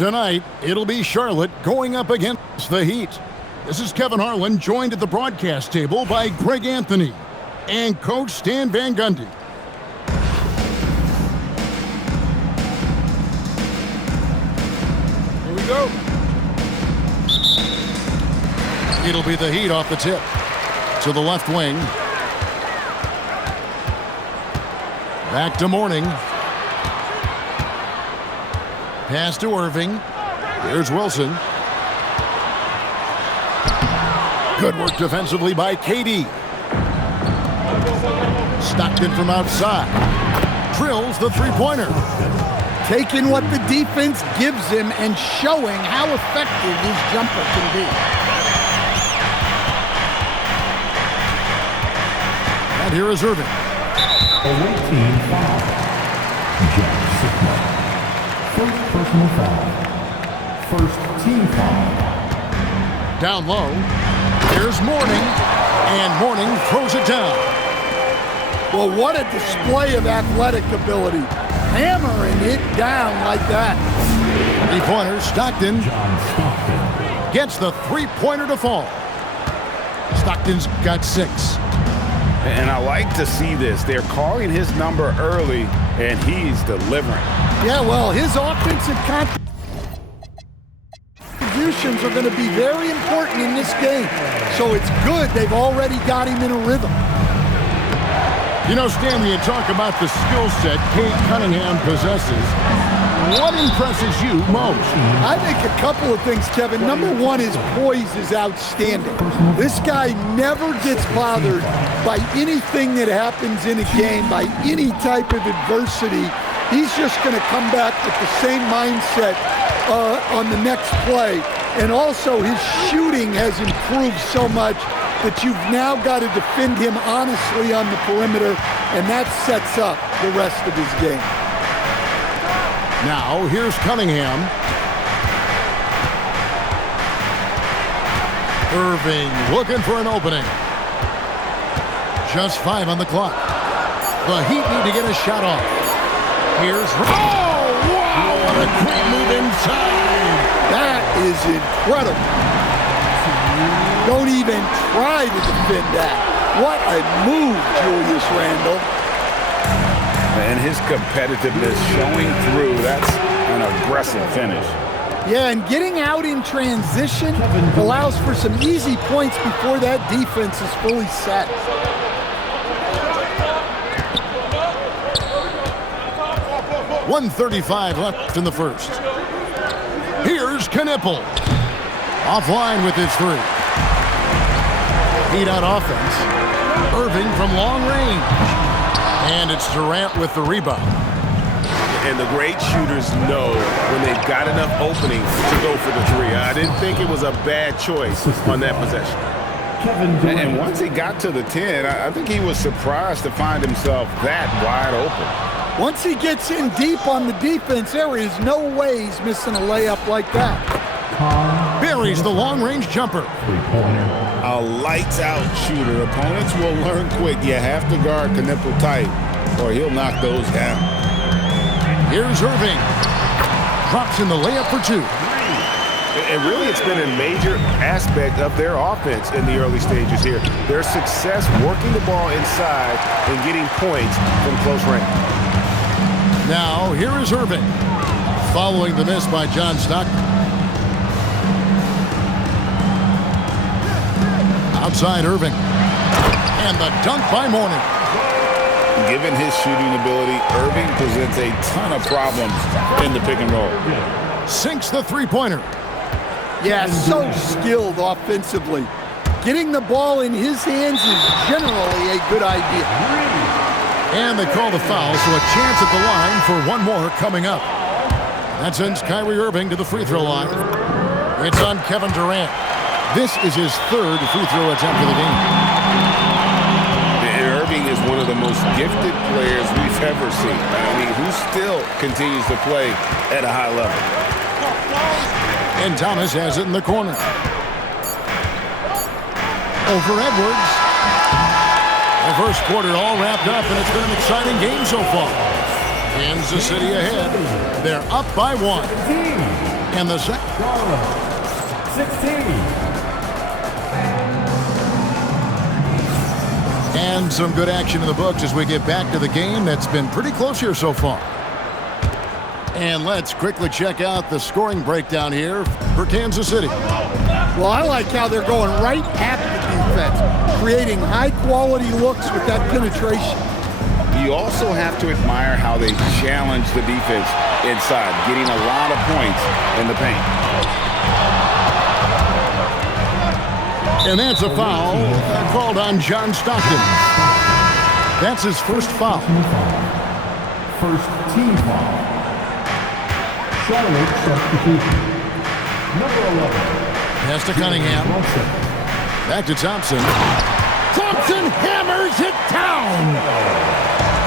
Tonight, it'll be Charlotte going up against the Heat. This is Kevin Harlan, joined at the broadcast table by Greg Anthony and Coach Stan Van Gundy. Here we go. It'll be the Heat off the tip to the left wing. Back to Mourning. Pass to Irving. Here's Wilson. Good work defensively by KD. Stockton from outside. Drills the three-pointer. Taking what the defense gives him and showing how effective his jumper can be. And here is Irving. Away team foul. John Cena. First personal foul. First team foul. Down low. Here's Mourning. And Mourning throws it down. Well, what a display of athletic ability. Hammering it down like that. Three-pointer, Stockton. John Stockton. Gets the three-pointer to fall. Stockton's got 6. And I like to see this. They're calling his number early, and he's delivering. Yeah, well, his offensive contributions are going to be very important in this game. So it's good they've already got him in a rhythm. You know, Stan, when you talk about the skill set Cade Cunningham possesses, what impresses you most? I think a couple of things, Kevin. Number one, his poise is outstanding. This guy never gets bothered by anything that happens in a game, by any type of adversity. He's just going to come back with the same mindset on the next play. And also, his shooting has improved so much that you've now got to defend him honestly on the perimeter, and that sets up the rest of his game. Now, here's Cunningham. Irving looking for an opening. Just 5 on the clock. The Heat need to get a shot off. Here's... Oh, wow! What a great move inside! That is incredible. Don't even try to defend that. What a move, Julius Randle. And his competitiveness showing through. That's an aggressive finish. Yeah, and getting out in transition allows for some easy points before that defense is fully set. .135 left in the first. Here's Knipple. Offline with his 3. Heat on offense. Irving from long range. And it's Durant with the rebound. And the great shooters know when they've got enough opening to go for the 3. I didn't think it was a bad choice on that possession. And once he got to the 10, I think he was surprised to find himself that wide open. Once he gets in deep on the defense, there is no way he's missing a layup like that. Buries the long-range jumper. A lights-out shooter. Opponents will learn quick. You have to guard Knipple tight, or he'll knock those down. Here's Irving. Drops in the layup for 2. And really, it's been a major aspect of their offense in the early stages here. Their success working the ball inside and getting points from close range. Now, here is Irving. Following the miss by John Stockton. Outside Irving. And the dunk by Mourning. Given his shooting ability, Irving presents a ton of problems in the pick and roll. Sinks the three-pointer. Yeah, so skilled offensively. Getting the ball in his hands is generally a good idea. And they call the foul, so a chance at the line for one more coming up. That sends Kyrie Irving to the free throw line. It's on Kevin Durant. This is his 3rd free throw attempt of the game. Irving is one of the most gifted players we've ever seen. I mean, who still continues to play at a high level. And Thomas has it in the corner. Over Edwards. The first quarter all wrapped up, and it's been an exciting game so far. Kansas City ahead. They're up by 1. And the second. Charlotte, 16. And some good action in the books as we get back to the game that's been pretty close here so far. And let's quickly check out the scoring breakdown here for Kansas City. Well, I like how they're going right at the defense, creating high-quality looks with that penetration. You also have to admire how they challenge the defense inside, getting a lot of points in the paint. And that's a foul called on John Stockton. That's his first foul. First team foul. Charlotte substitution. Number 11. Pass to Cunningham. Back to Thompson. Thompson hammers it down.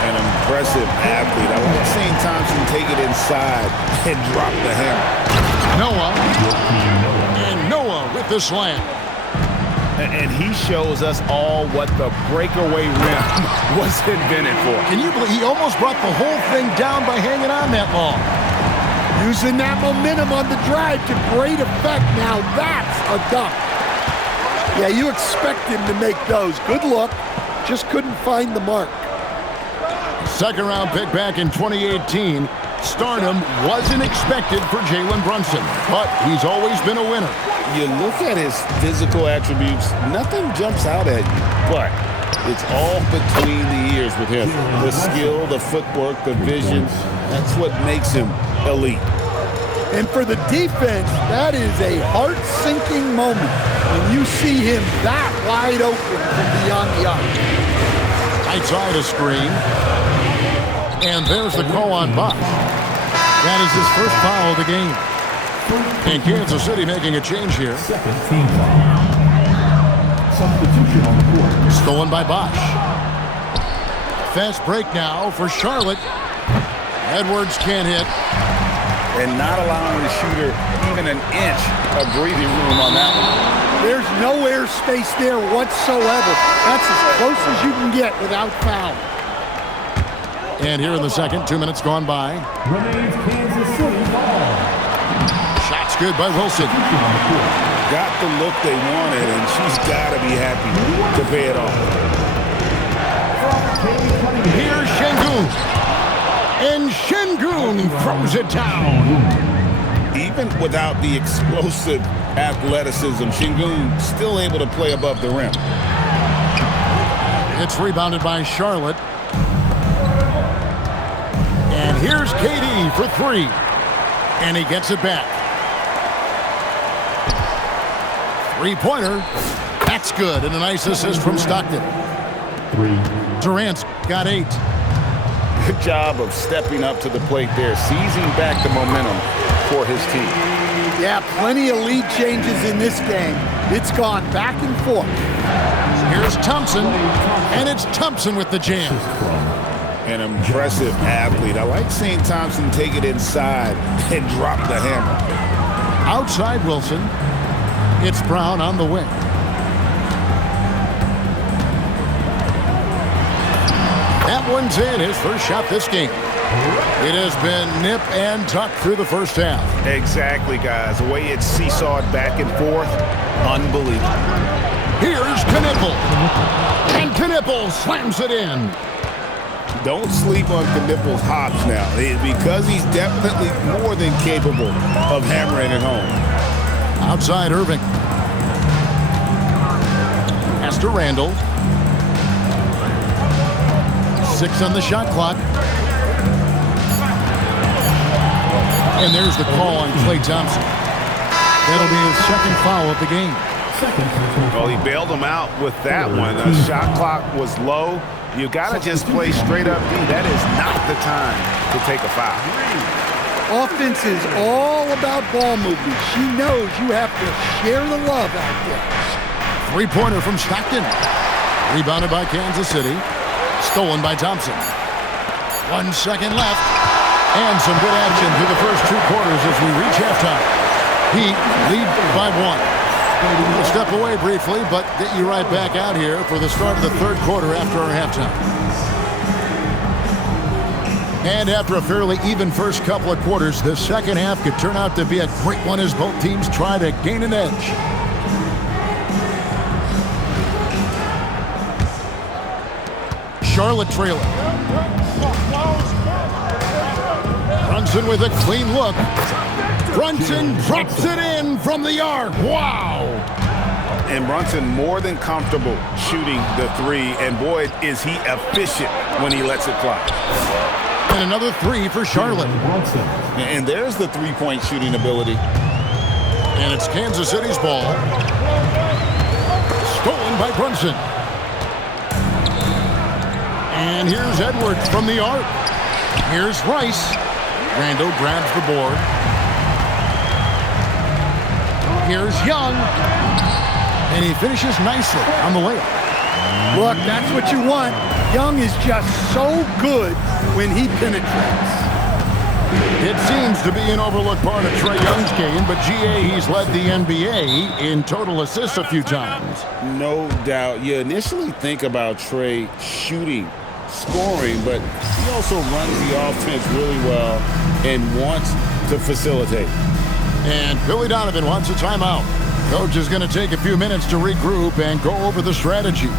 An impressive athlete. I like seeing Thompson take it inside and drop the hammer. Noah. And Noah with the slam. And he shows us all what the breakaway rim was invented for. Can you believe he almost brought the whole thing down by hanging on that long? Using that momentum on the drive to great effect. Now that's a dunk. Yeah, you expect him to make those. Good look. Just couldn't find the mark. Second round pick back in 2018. Stardom wasn't expected for Jalen Brunson, but he's always been a winner. You look at his physical attributes, nothing jumps out at you, but it's all between the ears with him. The skill, the footwork, the vision, that's what makes him elite. And for the defense, that is a heart-sinking moment when you see him that wide open from beyond the arc. Right side a screen. And there's the call on Buck. That is his first foul of the game. And Kansas City making a change here. Second team foul. Substitution on the court. Stolen by Bosch. Fast break now for Charlotte. Edwards can't hit. And not allowing the shooter even an inch of breathing room on that one. There's no air space there whatsoever. That's as close as you can get without foul. And here in the second, 2 minutes gone by. Remains Kansas City ball. Shots good by Wilson. Got the look they wanted, and she's got to be happy to pay it off. Here's Şengün. And Şengün throws it down. Even without the explosive athleticism, Şengün still able to play above the rim. It's rebounded by Charlotte. And here's KD for three. And he gets it back. Three-pointer. That's good. And a nice assist from Stockton. Durant's got 8. Good job of stepping up to the plate there, seizing back the momentum for his team. Yeah, plenty of lead changes in this game. It's gone back and forth. Here's Thompson, and it's Thompson with the jam. An impressive athlete. I like seeing Thompson take it inside and drop the hammer. Outside Wilson. It's Brown on the wing. That one's in, his first shot this game. It has been nip and tuck through the first half. Exactly, guys. The way it's seesawed back and forth, unbelievable. Here's Knipple. And Knipple slams it in. Don't sleep on Knipple's hops now, because he's definitely more than capable of hammering it home. Outside Irving. Pass to Randall. 6 on the shot clock. And there's the call on Klay Thompson. That'll be his second foul of the game. Well, he bailed him out with that one. The shot clock was low. You got to just play straight up D. That is not the time to take a foul. Offense is all about ball movement. She knows you have to share the love out there. Three-pointer from Stockton. Rebounded by Kansas City. Stolen by Thompson. 1 second left. And some good action through the first 2 quarters as we reach halftime. Heat lead by 1. We'll step away briefly, but get you right back out here for the start of the third quarter after our halftime. And after a fairly even first couple of quarters, the second half could turn out to be a great one as both teams try to gain an edge. Charlotte trailing. Brunson with a clean look. Brunson drops it in from the arc. Wow! And Brunson more than comfortable shooting the three, and boy, is he efficient when he lets it fly. And another three for Charlotte. And there's the three-point shooting ability. And it's Kansas City's ball. Stolen by Brunson. And here's Edwards from the arc. Here's Rice. Rando grabs the board. Here's Young. And he finishes nicely on the layup. Look, that's what you want. Young is just so good when he penetrates. It seems to be an overlooked part of Trae Young's game, but GA, he's led the NBA in total assists a few times. No doubt. You initially think about Trae shooting, scoring, but he also runs the offense really well and wants to facilitate. And Billy Donovan wants a timeout. Coach is going to take a few minutes to regroup and go over the strategy.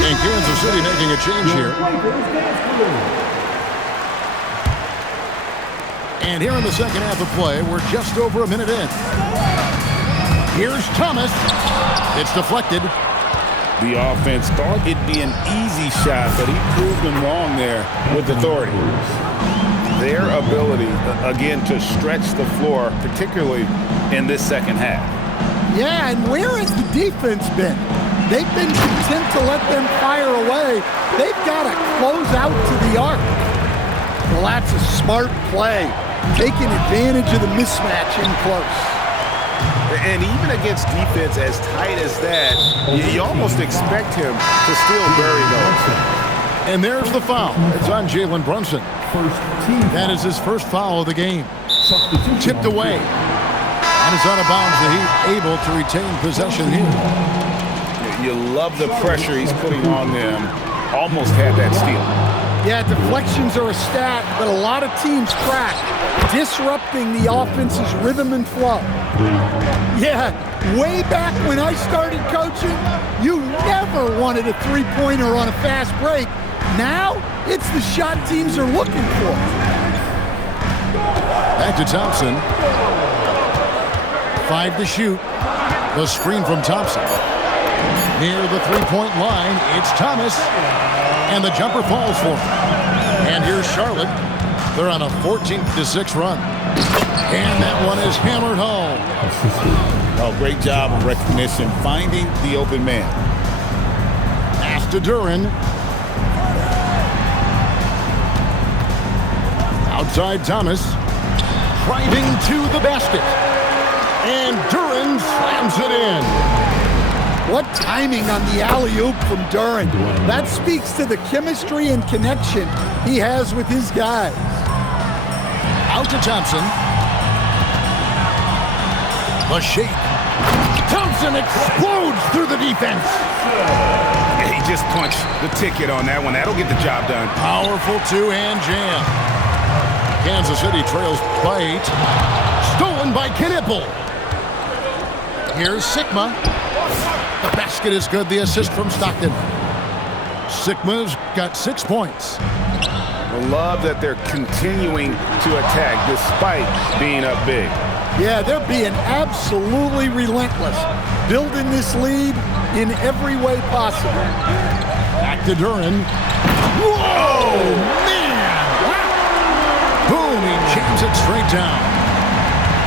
And Kansas City making a change here. And here in the second half of play, we're just over a minute in. Here's Thomas. It's deflected. The offense thought it'd be an easy shot, but he proved them wrong there with authority. Their ability, again, to stretch the floor, particularly in this second half. Yeah, and where has the defense been? They've been content to let them fire away. They've got to close out to the arc. Well, that's a smart play, taking advantage of the mismatch in close. And even against defense as tight as that, you almost expect him to still bury those. And there's the foul. It's on Jalen Brunson. That is his first foul of the game. Tipped away. And it's out of bounds. The Heat able to retain possession here. You love the pressure he's putting on them. Almost had that steal. Yeah, deflections are a stat, but a lot of teams crack, disrupting the offense's rhythm and flow. Yeah, way back when I started coaching, you never wanted a three-pointer on a fast break. Now, it's the shot teams are looking for. Back to Thompson. 5 to shoot. The screen from Thompson. Near the three-point line, it's Thomas. And the jumper falls for him. And here's Charlotte. They're on a 14-6 run. And that one is hammered home. Oh, great job of recognition, finding the open man. Pass to Duren. Outside Thomas. Driving to the basket. And Duren slams it in. What timing on the alley-oop from Duren. That speaks to the chemistry and connection he has with his guys. Out to Thompson. The shake. Thompson explodes through the defense. He just punched the ticket on that one. That'll get the job done. Powerful two-hand jam. Kansas City trails by 8. Stolen by Knipple. Here's Sigma. The basket is good. The assist from Stockton. Sigma's got 6 points. I love that they're continuing to attack despite being up big. Yeah, they're being absolutely relentless, building this lead in every way possible. Back to Duren. Whoa, man! Boom, he jams it straight down.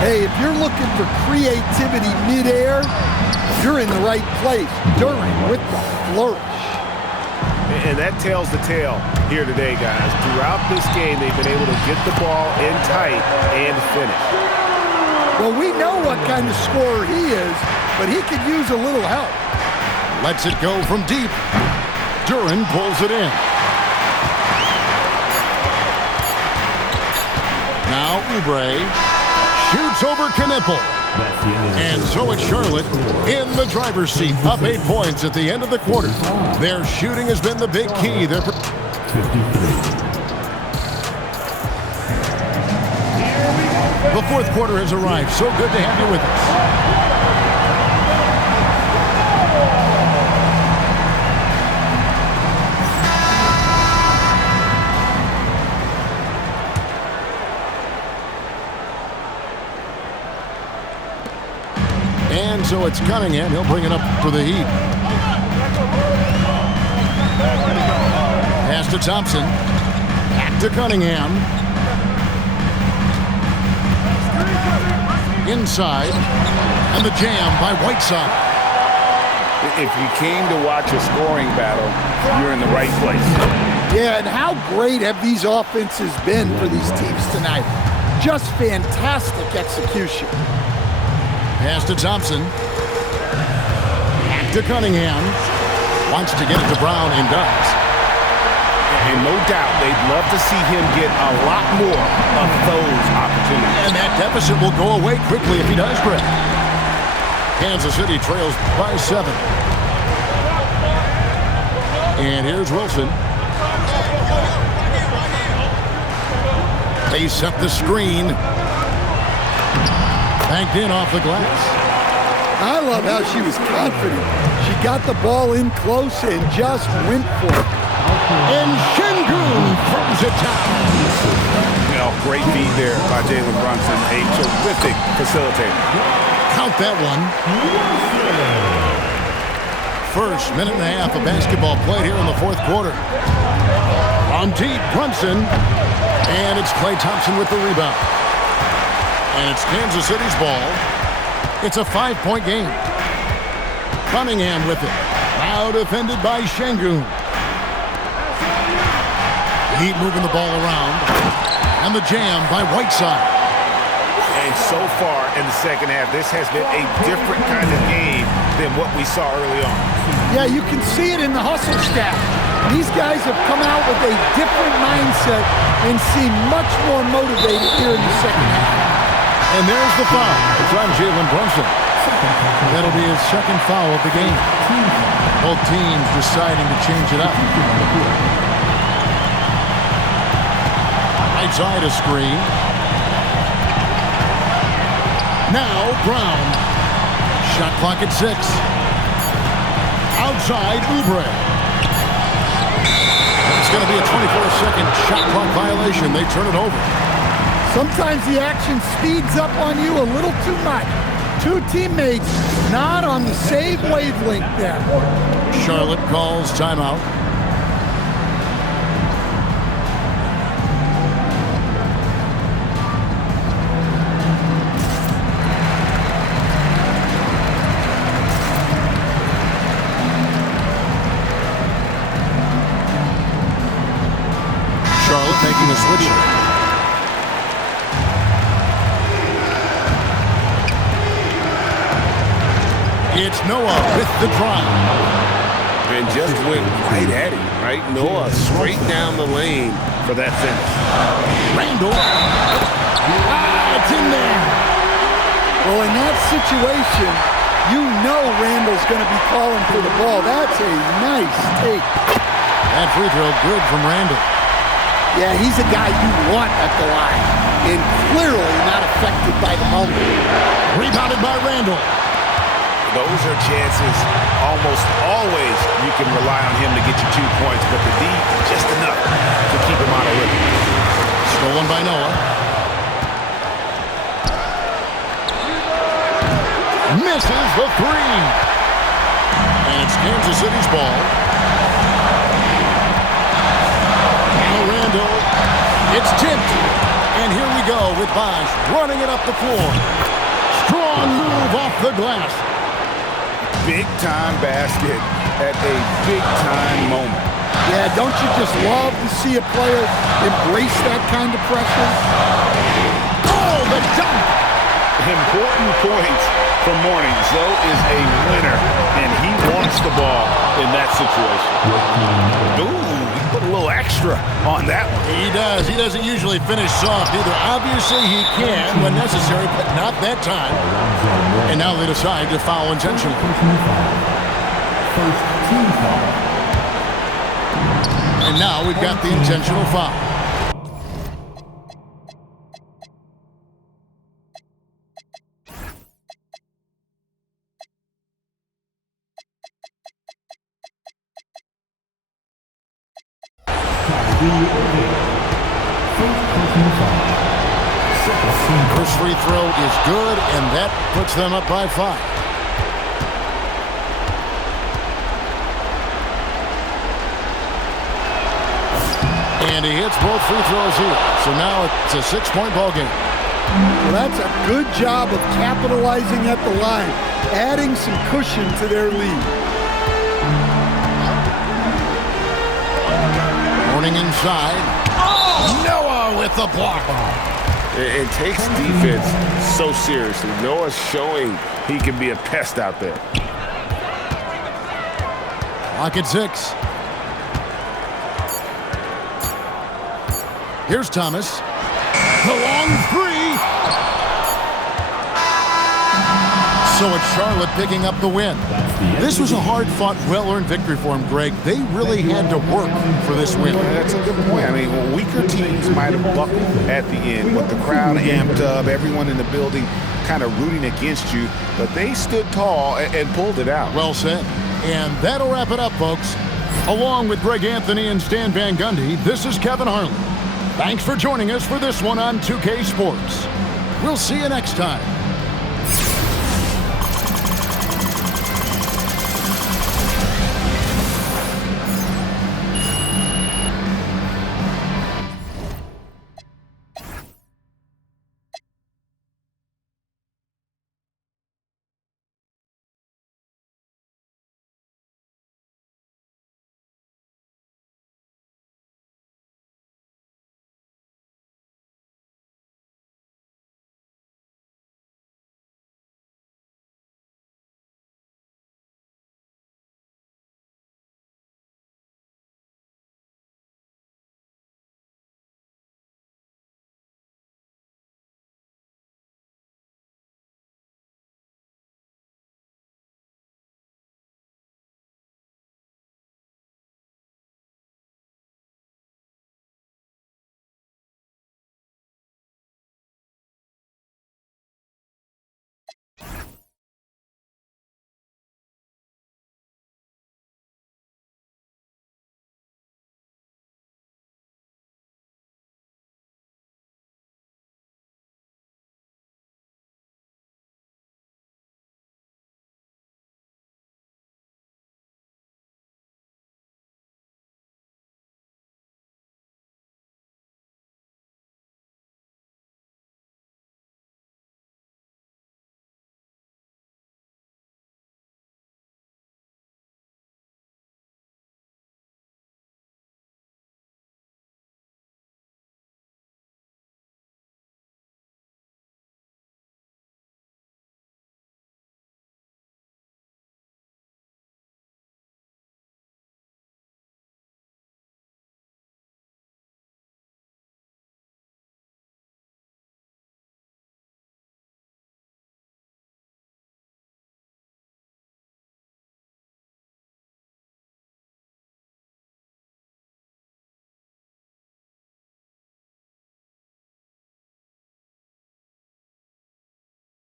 Hey, if you're looking for creativity midair, you're in the right place. Duren with the flourish. And that tells the tale here today, guys. Throughout this game, they've been able to get the ball in tight and finish. Well, we know what kind of scorer he is, but he could use a little help. Lets it go from deep. Duren pulls it in. Now Oubre shoots over Knipple. And so it's Charlotte in the driver's seat, up 8 points at the end of the quarter. Their shooting has been the big key. They're 53. The fourth quarter has arrived. So good to have you with us. And so it's Cunningham. He'll bring it up for the Heat. Pass to Thompson. Back to Cunningham. Inside. And the jam by Whiteside. If you came to watch a scoring battle, you're in the right place. Yeah, and how great have these offenses been for these teams tonight? Just fantastic execution. Pass to Thompson. Back to Cunningham. Wants to get it to Brown and does. And no doubt, they'd love to see him get a lot more of those opportunities. And that deficit will go away quickly if he does, Greg. Kansas City trails by 7. And here's Wilson. They set the screen. Banked in off the glass. I love how she was confident. She got the ball in close and just went for it. And Şengün throws it down. Great feed there by Jalen Brunson, a terrific facilitator. Count that one. First minute and a half of basketball played here in the fourth quarter. On deep, Brunson. And it's Klay Thompson with the rebound. And it's Kansas City's ball. It's a 5-point game. Cunningham with it. Now defended by Şengün. Heat moving the ball around. And the jam by Whiteside. And so far in the second half, this has been a different kind of game than what we saw early on. Yeah, you can see it in the hustle stat. These guys have come out with a different mindset and seem much more motivated here in the second half. And there's the foul. It's on Jalen Brunson. That'll be his second foul of the game. Both teams deciding to change it up. Right side a screen. Now Brown. Shot clock at 6. Outside Oubre. It's going to be a 24-second shot clock violation. They turn it over. Sometimes the action speeds up on you a little too much. Two teammates not on the same wavelength there. Charlotte calls timeout. Charlotte making a switch. It's Noah with the drive. And just went right at him, right? Noah straight down the lane for that finish. Randall. It's in there. Well, in that situation, you know Randall's going to be calling for the ball. That's a nice take. That free throw good from Randall. Yeah, he's a guy you want at the line. And clearly not affected by the moment. Rebounded by Randall. Those are chances almost always you can rely on him to get you 2 points, but the D, just enough to keep him out of rhythm. Stolen by Noah. Misses the 3. And it's Kansas City's ball. Now Randall. It's tipped. And here we go with Bosch running it up the floor. Strong move off the glass. Big-time basket at a big-time moment. Yeah, don't you just love to see a player embrace that kind of pressure? Oh, the dunk! Important points for Morning. Zoe is a winner, and he wants the ball in that situation. Ooh, he put put a little extra on that one. He does. He doesn't usually finish soft either. Obviously, he can when necessary, but not that time. And now they decide to foul intentionally. First team foul. And now we've got the intentional foul. First free throw is good, and that puts them up by 5. And he hits both free throws here. So now it's a 6-point ball game. Well, that's a good job of capitalizing at the line, adding some cushion to their lead. Morning inside. Oh, Noah with the block. It takes defense so seriously. Noah's showing he can be a pest out there. Clock at 6. Here's Thomas. The long 3. So it's Charlotte picking up the win. This was a hard-fought, well-earned victory for him, Greg. They really had to work for this win. That's a good point. I mean, weaker teams might have buckled at the end with the crowd amped up, everyone in the building kind of rooting against you, but they stood tall and pulled it out. Well said. And that'll wrap it up, folks. Along with Greg Anthony and Stan Van Gundy, this is Kevin Harlan. Thanks for joining us for this one on 2K Sports. We'll see you next time.